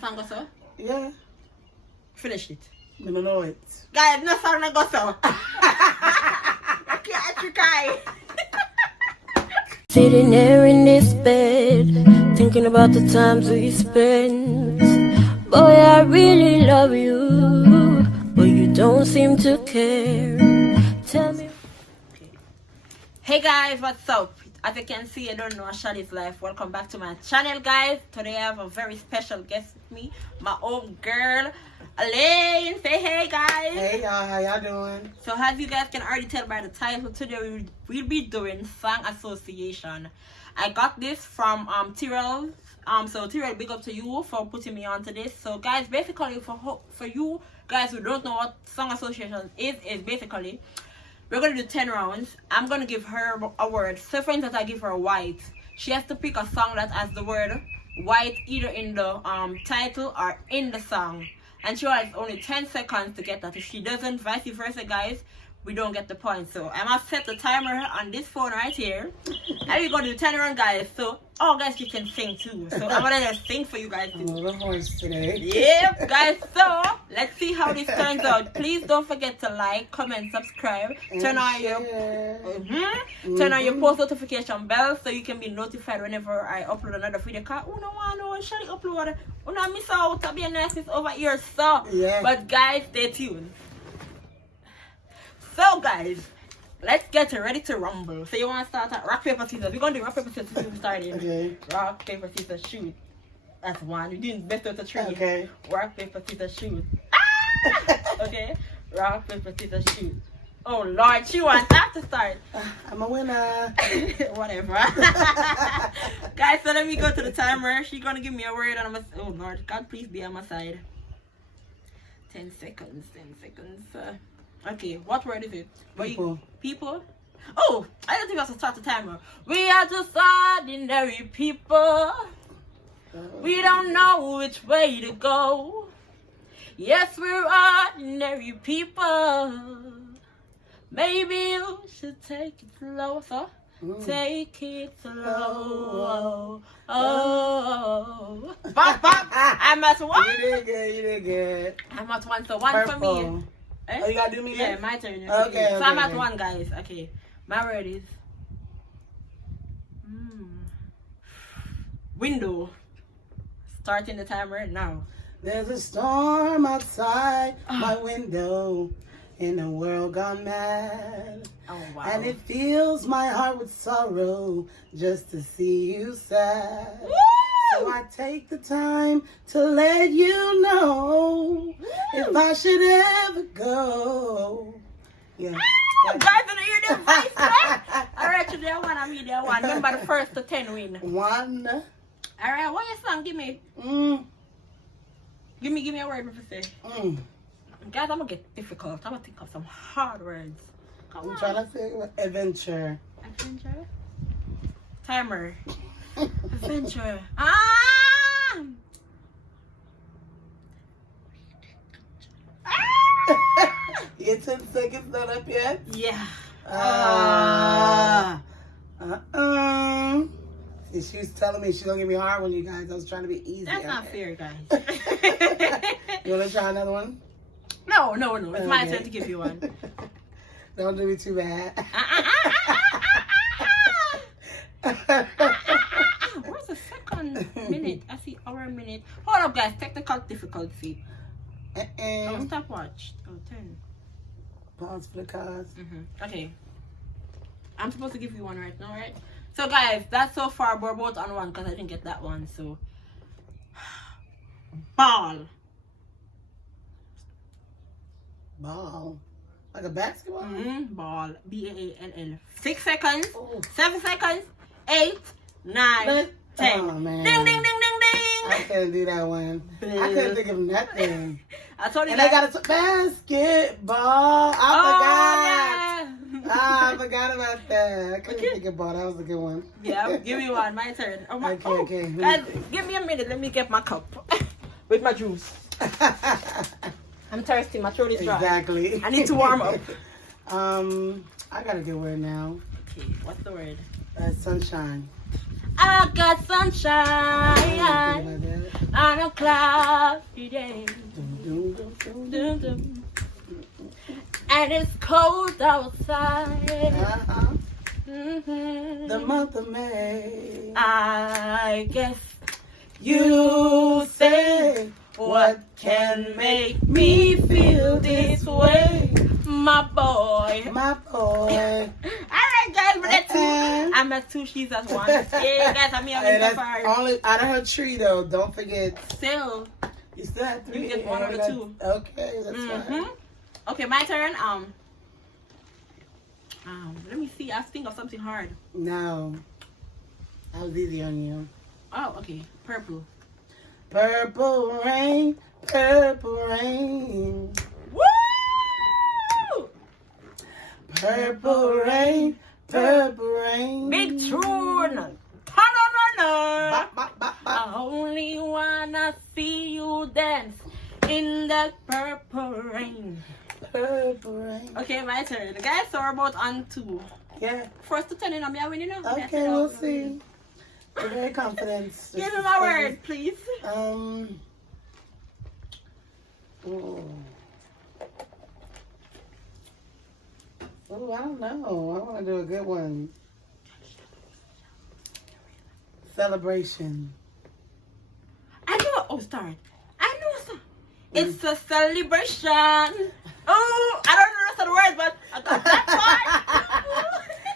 song go so? Yeah. Finish it. I don't know it. Guys, no song go so. I can't cry. Sitting there in this bed, thinking about the times we spent. Boy, I really love you, but you don't seem to care. Tell me. Hey guys, what's up? As you can see, I don't know Shali's life. Welcome back to my channel, guys. Today I have a very special guest with me, my own girl, Alane. Say hey, guys. Hey y'all, how y'all doing? So as you guys can already tell by the title, today we'll be doing song association. I got this from Tyrell. So Tyrell, big up to you for putting me onto this. So guys, basically for you guys who don't know what song association is basically we're gonna do 10 rounds. I'm gonna give her a word. So for instance, I give her white. She has to pick a song that has the word white either in the title or in the song. And she has only 10 seconds to get that. If she doesn't, vice versa, guys, we don't get the point. So I'm gonna set the timer on this phone right here. And we're gonna do 10 rounds, guys. So guys, you can sing too. So I'm gonna just sing for you guys too. I'm a little hoarse today. Yep, guys. So let's see how this turns out. Please don't forget to like, comment, subscribe, turn on your turn on your post notification bell so you can be notified whenever I upload another video. Cause no one knows Shalii upload. Not miss out. To be nice over here. So yeah. But guys, stay tuned. So guys, let's get ready to rumble. So you want to start at rock, paper, scissors. We're going to do rock, paper, scissors to start in. Okay. Rock, paper, scissors, shoot. That's one. You're doing best out of three. Okay. Rock, paper, scissors, shoot. Ah! Okay. Rock, paper, scissors, shoot. Oh Lord, she wants that to start. I'm a winner. Whatever. Guys, so let me go to the timer. She's going to give me a word and I'm going to... Oh Lord, God please be on my side. 10 seconds, 10 seconds. Okay, what word is it? People. People? Oh, I don't think I have to start the timer. We are just ordinary people. We don't know which way to go. Yes, we're ordinary people. Maybe you should take it slow. So, take it slow. Oh. Bop, bop. I'm at one. You did good, you did good. I'm at one, so one Purple. for me. Oh, you gotta do me Yeah, next? my turn. Okay, so I'm at okay. one, guys. Okay, my word is window. Starting the timer now. There's a storm outside my window in a world gone mad. Oh wow. And it fills my heart with sorrow just to see you sad. Woo! So I take the time to let you know if I should ever go. Yeah. Ah, guys, don't hear the voice, right? Alright, today one, I'm here, there one. Remember the first to 10 win. One. Alright, what your song? Give me. Give me a word before say. Guys, I'm gonna get difficult. I'm gonna think of some hard words. Come I'm on. trying to figure adventure. Adventure? Timer. Adventure. Your 10 seconds not up yet? Yeah. She was telling me she's gonna give me a hard one, you guys. I was trying to be easy. That's not fair, guys. You wanna try another one? No. It's my turn to give you one. Don't do me too bad. Where's the second minute? I see our minute. Hold up, guys. Technical difficulty. Oh, stopwatch. Oh, 10. Pause for the cause. Okay. I'm supposed to give you one right now, right? So, guys, that's so far. We're both on one because I didn't get that one. So, ball. Ball. Like a basketball? Ball. B-A-A-L-L. 6 seconds. Oh. 7 seconds. 8, 9, 10. Oh, man. Ding, ding, ding, ding, I ding. couldn't do that one. I couldn't think of nothing. I told you And that. I got a basketball. I forgot. Yeah. I forgot about that. I couldn't think of ball. That was a good one. Yeah, give me one. My turn. Oh, my, Okay. Guys, give me a minute. Let me get my cup with my juice. I'm thirsty. My throat is dry. Exactly. I need to warm up. I got a good word now. Okay, what's the word? Sunshine. I got sunshine on a cloudy day. Dum, dum. And it's cold outside. The month of May. I guess you say, what can make me feel this way? My boy. My boy. Alright guys, but that's two. I'm at two, she's at one. Yeah guys, I'm here Hey, with that's far. only out of her tree though. Don't forget. Still. You still have three. You get one or two. Okay, that's fine. Okay, my turn. Let me see. I think of something hard. No. I was easy on you. Oh, okay. Purple. Purple rain, purple rain. Woo! Purple rain, purple rain. Big tune. Ta-na-na-na. Ba, ba, ba. I only wanna see you dance in the purple rain. Purple rain. Okay, my turn. Guys, so we're about on 2. Yeah. First to 10, I'm winning now. Okay, we'll see. We're very confident. Give me my word, please. Oh. Oh, I don't know. I want to do a good one. Celebration. I know. Oh, start. I know. It's a celebration. Oh, I don't know the rest of the words, but I got that part.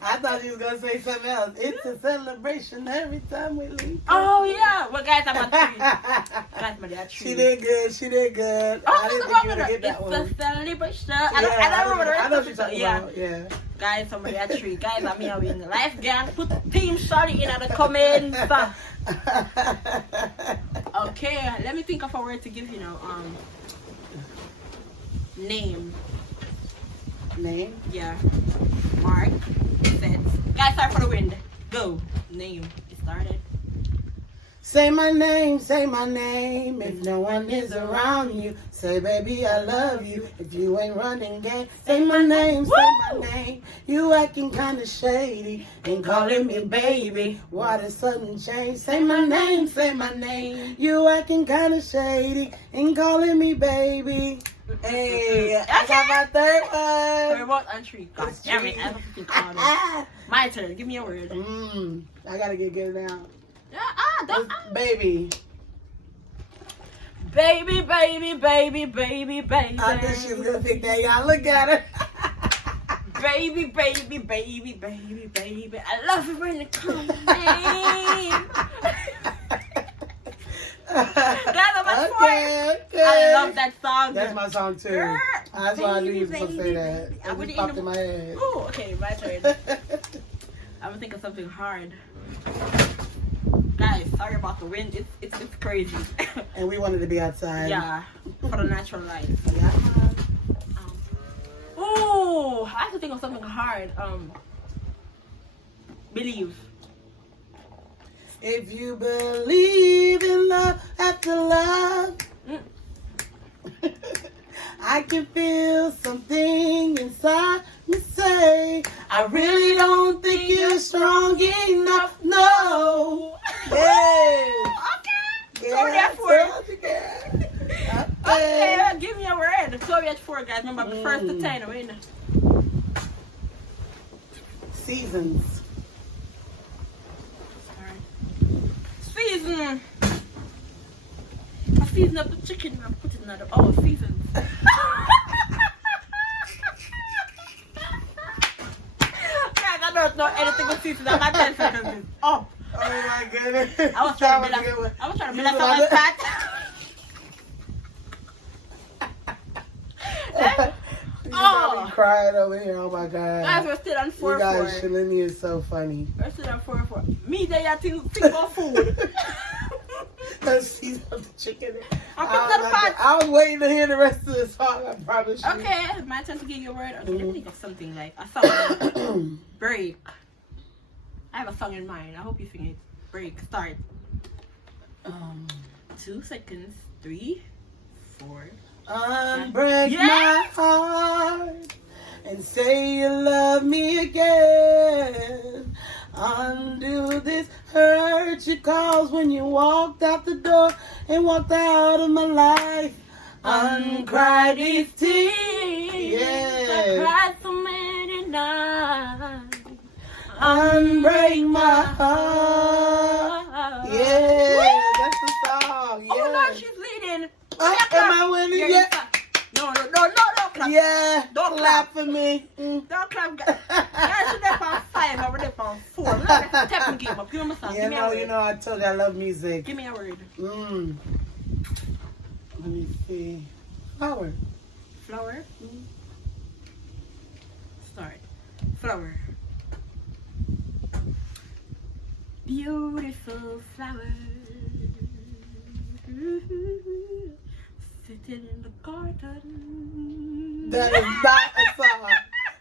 I thought you was going to say something else. It's a celebration every time we leave. Oh, yeah. Well, guys, I'm at 3. Guys, my dad 3. She did good. She did good. Oh, I didn't think you were going to get that one. It's a celebration. I don't remember the rest I know of what it. you're talking about. Yeah. Guys, somebody at 3. Guys, I'm here with Life Gang. Put Team Shalii in the comments. Okay, let me think of a word to give you now. Name. Name? Yeah. Mark. Set. Guys, start for the wind. Go. Name. It started. Say my name, say my name. If no one is around you, say baby I love you. If you ain't running game, say my name, say my name. You acting kinda shady and calling me baby. Why the sudden change? Say my name, say my name. You acting kinda shady and calling me baby. Hey, I got my third one. We're about on 3. God damn it. I have to think harder. My turn. Give me a word. I gotta get now. Don't. Baby. Baby, baby, baby, baby, baby. I knew she was gonna pick that. Y'all look at her. Baby, baby, baby, baby, baby. I love it when you come in. I love that song. That's my song too. That's why I knew you were supposed to say that. It just popped in my head. Oh, okay, my turn. I'm gonna think of something hard. Guys, sorry about the wind. It's crazy. And we wanted to be outside. Yeah, for the natural light. Yeah. Oh, I have to think of something hard. Believe. If you believe in love after love, I can feel something inside me say, I really don't think you're strong enough. No. Hey. Okay. Sorry at 4. Okay, give me a word. Sorry at 4, guys. Remember, first to 10. Win. Seasons. Season. I season up the chicken and put it in the seasons. Guys, I don't know anything with seasons. I'm not 10 seconds. Oh my goodness. I was trying to build up some fat. Oh, crying over here. Oh my god. Guys, we're still on 4-4. You guys, Shalini is so funny. We're still on 4-4. Me, they are think about food. Let's see the chicken. I was waiting to hear the rest of the song. I promise you. Okay, my turn to give you a word. Okay, let me think of something like a song. Break. I have a song in mind. I hope you sing it. Break. Start. 2 seconds. 3, 4. Unbreak my heart and say you love me again. Undo this hurt you caused when you walked out the door and walked out of my life. Uncry these tears. I cried so many nights. Unbreak my heart. Yeah, that's the song. Yeah. Oh Lord, she's leading. Am I winning yet? No, clap. Yeah. Don't clap for me. Don't clap, guys. Guys, you're there on 5, over there on 4. Step and game up. Give me a song. Give me a word. You know, I told you I love music. Give me a word. Let me see. Flower. Flower? Start. Flower. Beautiful flower. Sitting in the garden. That is not a song.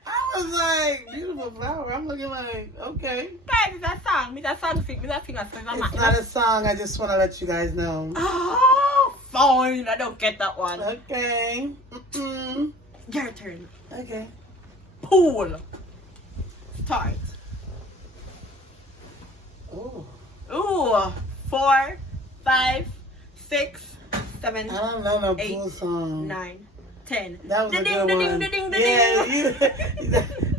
I was like, beautiful flower. I'm looking like, okay. Guys, it's that song. Me that song thing. It's not a song. I just want to let you guys know. Oh, fine. I don't get that one. Okay. Your turn. Okay. Pool. Start. Ooh. 4, 5, 6, 7. I don't know no 8, pool song. 9, 10. That was a good one.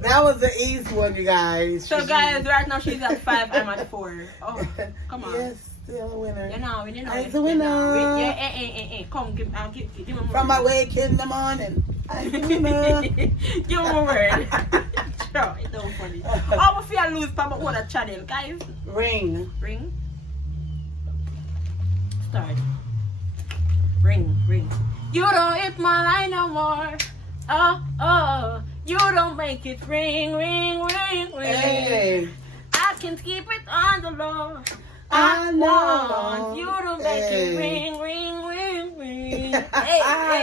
That was the easy one, you guys. So guys, right now she's at 5. I'm at 4. Oh, come on. Yes, still a winner. You know. I'm the winner. Yeah, come, give me more. From my wake in the morning. I'm the winner. Give me a word. Sure, it's so funny. Oh, if I lose from my channel, guys. Ring. Start. Ring. You don't hit my line no more. Oh. You don't make it ring. Hey. I can keep it on the low. I know. You don't make it ring. Hey.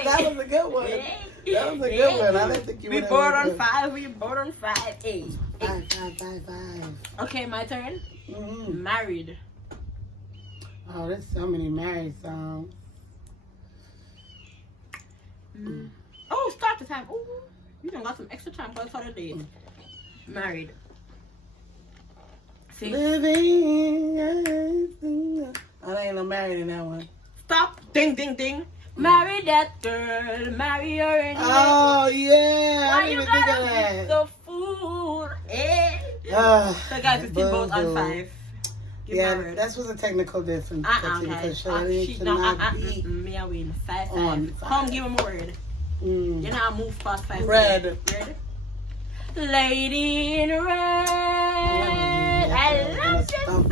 That was a good one. That was a good one. I didn't think you We would bored have on 5. We bored on 5. Hey. 5. Okay, my turn. Married. Oh, there's so many married songs. Oh, start the time. Ooh, you done got some extra time for the other days. Married. See? Living. I ain't no married in that one. Stop. Ding. Marry that girl. Marry her anyway. Oh, yeah. Why I you didn't even think of gotta that. be so fool? Eh? So guys, we still both on 5. Get married. that was a technical difference. Because Shalii she me I win 5. Come give him a word. You know I move past 5. Red. Lady in red. I love this song.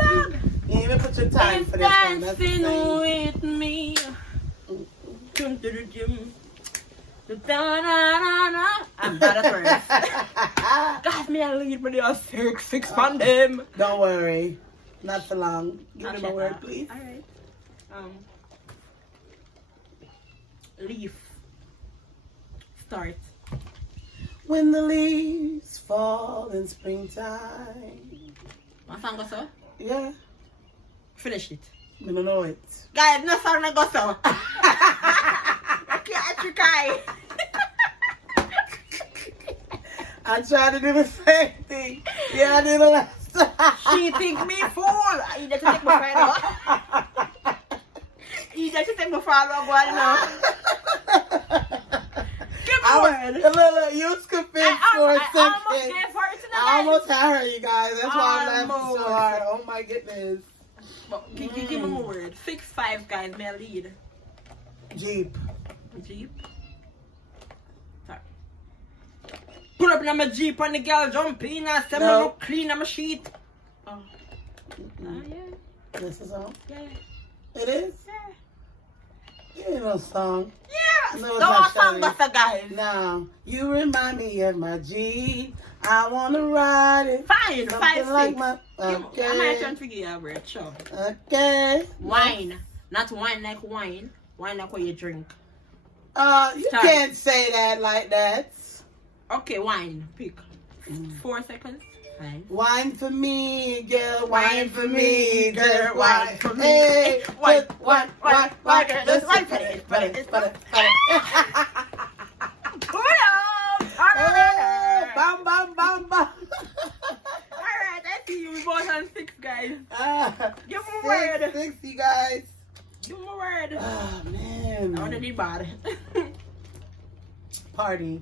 You didn't even put your time for this one. That's dancing with me. I'm bad at first. Guys, me I lead, but they are 6 on them. Don't worry. Not for long. Give me my word, please. Alright. Leaf. Start. When the leaves fall in springtime. What song go so? Yeah. Finish it. I don't know it. Guys, no song go so. I can't cry. I tried to do the same thing. Yeah, I did the last time. She think me fool. You need to take my friend off. You need to take my follow go now. Give me a word. A little, you was confused for a second. I almost gave her to the I almost had her, you guys. That's why I'm laughing so Almost. hard. Oh my goodness. Give me a word. 6, 5, guys. May I lead? Jeep. Sorry. Pull up in my Jeep and the girl jump in and say me look clean on my sheet. Oh. Yeah. This is all? Yeah. It is? Yeah. You know song. Yeah. No, it's Don't not song Shalii. that's a guys. No. You remind me of my Jeep. I want to ride it. Fine. 5, 6. Like my, okay. I'm not trying to figure out where it's show. Okay. Wine. Not wine like wine. Wine like what you drink. You Sorry. can't say that like that. Okay, wine. Pick. 4 seconds. Fine. Wine for me, girl. Wine for me, girl. Wine for me. Hey, wine, girl. Let's wine for it. Bam. Bam. Alright, I see you. We both want to be bad. Party.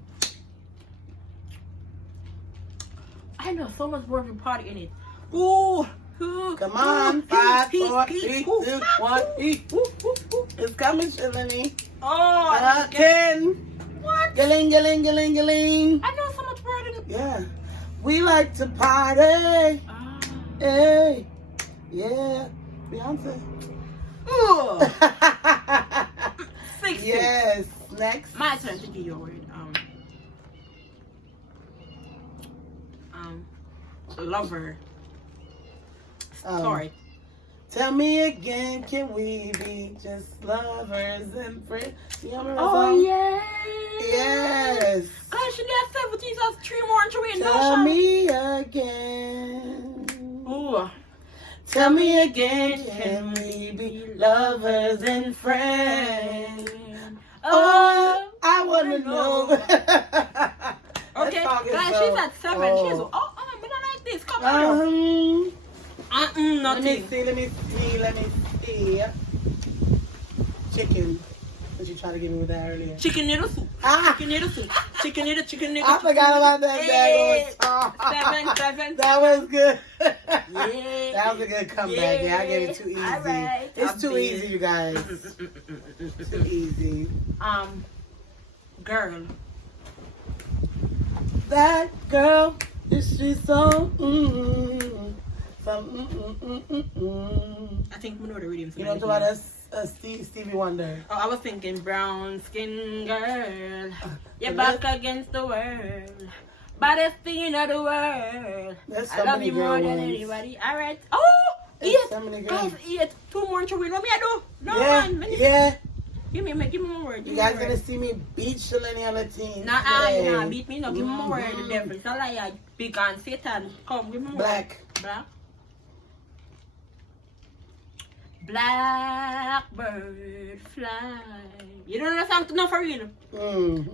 I know so much word with party in it. Ooh. Come on. 5, 4, 3, 2, 1. It's coming, Shalini. Oh. 10. What? Galing, galing, galing, galing. I know so much word in it. Yeah. We like to party. Hey. Yeah. Beyonce. Ooh. 60. Yes. Next. My turn to give you a word. Lover. Sorry. Tell me again, can we be just lovers and friends? You remember that Oh song? yeah. Yes. Gosh, she got 17 us 3 more and 3 Tell me again. Ooh. Tell me again, can we be lovers and friends? Oh, I wanna know. Okay, guys, she's at 7. Oh. She's we don't like this. Come on. Nothing. Let me see. Chicken. What you trying to give me with that earlier? Chicken noodle soup. Chicken noodle soup. Chicken noodle. I forgot about that. Hey. Daggone. 7. That was good. Yeah. That was a good comeback. Yeah, I gave it too easy. All right. It's too easy, you guys. Too easy. Girl. That girl, is she so I think we know the rhythm. You know what about us? Stevie Wonder. Oh, I was thinking brown skin girl. You're back against the world. Baddest thing in the world. I love you more than anybody. Alright. Oh! Eat! Guys, eat. 2 more to win. What me I do? No, man. Yeah. Give me one word. You guys gonna see me beat Shalini on the team. Nah, beat me. No, give me one word. The devil. It's a liar. Big and Satan. Come, give me one Black. Black. Blackbird fly. You don't know the song no for real.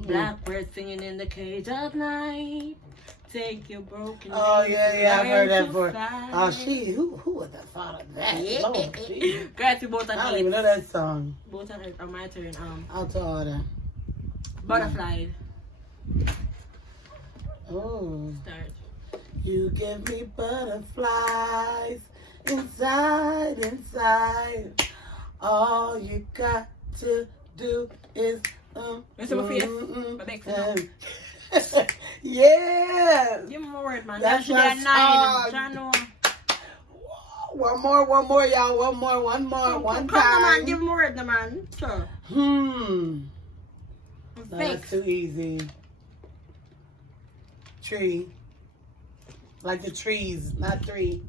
Blackbird singing in the cage at night. Take your broken. Oh yeah, I've heard that before. Fly. Oh, who would have thought of that? Yeah. Lord, Guys, we both I are don't even know that song. Both are my turn. Out to order. Butterflies. Oh. Start. You give me butterflies inside. All you got to do is yeah. Give me more word, man. That's my 9. One more, y'all. One more. One time. Come on, give me more word, man. Sure. That's too easy. Tree. Like the trees, not tree.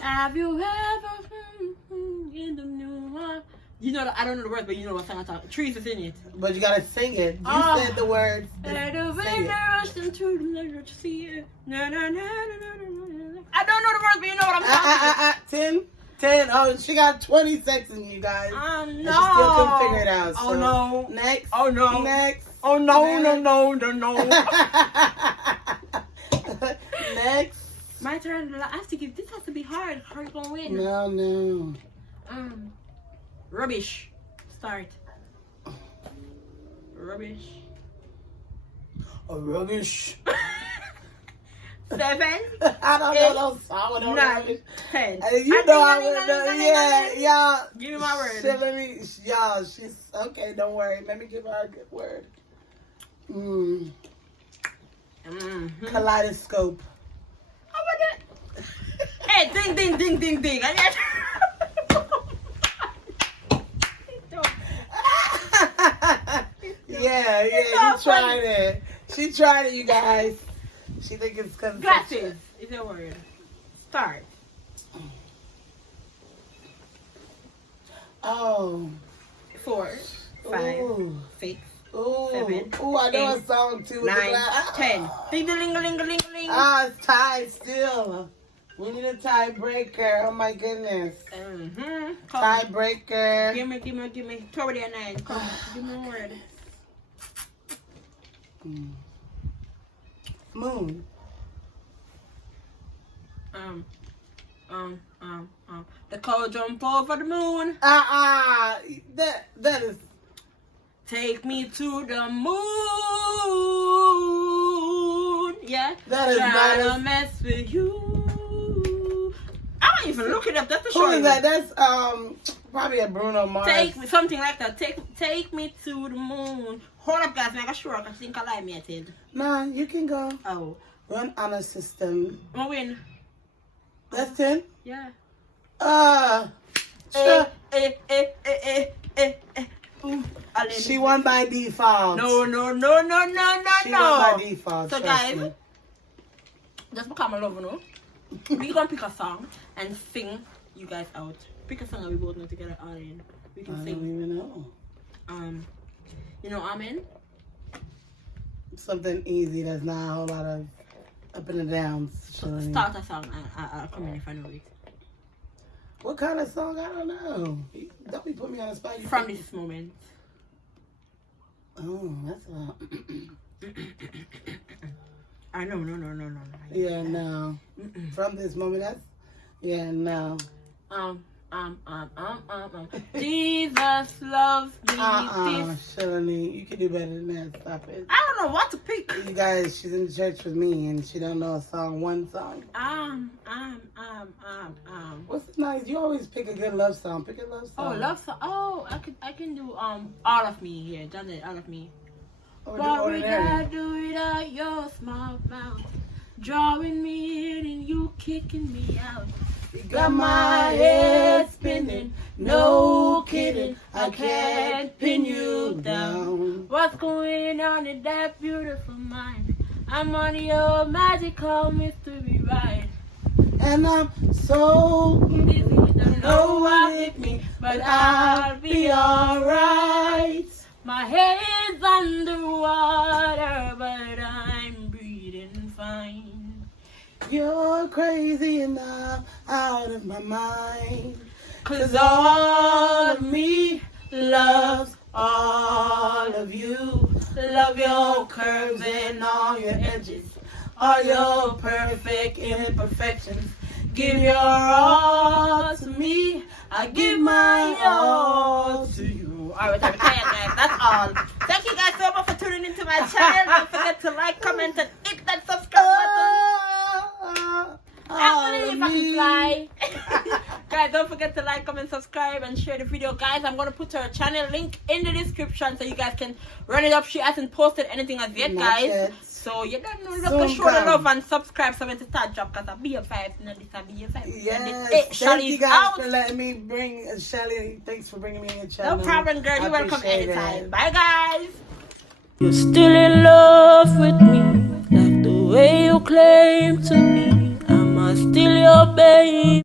Have you ever in the new one? You know, I don't know the words, but you know what song I'm talking. Trees is in it. But you gotta sing it. You said the words. I don't know the words, but you know what I'm talking. 10. Oh, she got 20 seconds, you guys. No. And she still couldn't figure it out. So. Oh no. Next. Oh no. Next. Oh no. Next. My turn. I have to give. This has to be hard. How are you gonna win? No. Rubbish. Start. Rubbish. Rubbish. 7. I don't know those songs. 9. 10. You know I would know. Yeah, y'all. Give me my word. Y'all, she's okay. Don't worry. Let me give her a good word. Kaleidoscope. Oh my God. Hey, ding. Yeah, you tried it. She tried it, you guys. She think it's because glasses is a word. Start. Oh. 4, 5, 6, 7. Ooh, I know a song too. 9, 10. Ding. It's tied still. We need a tiebreaker. Oh my goodness. Tiebreaker. Give me. 20 and 9. Come, give me a word. Moon. The cow jump over the moon. That is. Take me to the moon. Yeah. That is trying nice. to mess with you. I don't even look it up. That's the show. Who is that? That's probably a Bruno Mars. Take me something like that. Take me to the moon. Hold up, guys. Make sure I think I like me at it. Nah, you can go. Oh. Run honor system. I'm win. That's 10. Yeah. Sure. Alane. She won by default. No. She won by default. So trust guys, me. just become a lover, no? We gonna pick a song and sing you guys out. Pick a song that we both know together, Alane. We can I sing. don't even know. You know, Amen. Something easy that's not a whole lot of up and downs. Shalini. Start a song. I'll come in if I know it. What kind of song? I don't know. Don't be putting me on the spot. From this moment. Oh, that's a lot. No. Yeah, no. From this moment, that's. Yeah, no. Jesus loves me. Shalini, you can do better than that. Stop it. I don't know what to pick. You guys, she's in church with me and she don't know a song, one song. What's nice? You always pick a good love song. Pick a love song. Oh, love song. Oh, I can do All of Me here. Done it, All of Me. But we gotta do it at your small mouth, drawing me in and you kicking me out. You got my head spinning, no kidding. I can't pin you down. What's going on in that beautiful mind? I'm on your magical mystery ride. And I'm so busy, don't know what hit me, but I'll be alright. My head's underwater, but I'm breathing fine. You're crazy and I'm out of my mind. 'Cause all of me loves all of you. Love your curves and all your edges, all your perfect imperfections. Give your all to me, I give my all to you. Alright, I'm tired, guys. That's all. Thank you guys so much for tuning into my channel. Don't forget to like, comment, and hit that subscribe button. I believe I can fly. Guys, don't forget to like, comment, subscribe, and share the video. Guys, I'm going to put her channel link in the description so you guys can run it up. She hasn't posted anything as yet, guys. Yet. So you don't know, just show the love and subscribe so when to start drop, because I'll be a 5, and this will be a 5. Yes, thank you guys for letting me bring Shalii. Thanks for bringing me in your channel. No problem, girl. You're welcome anytime. It. Bye, guys. You're still in love with me, like the way you claim to be. Am I still your babe?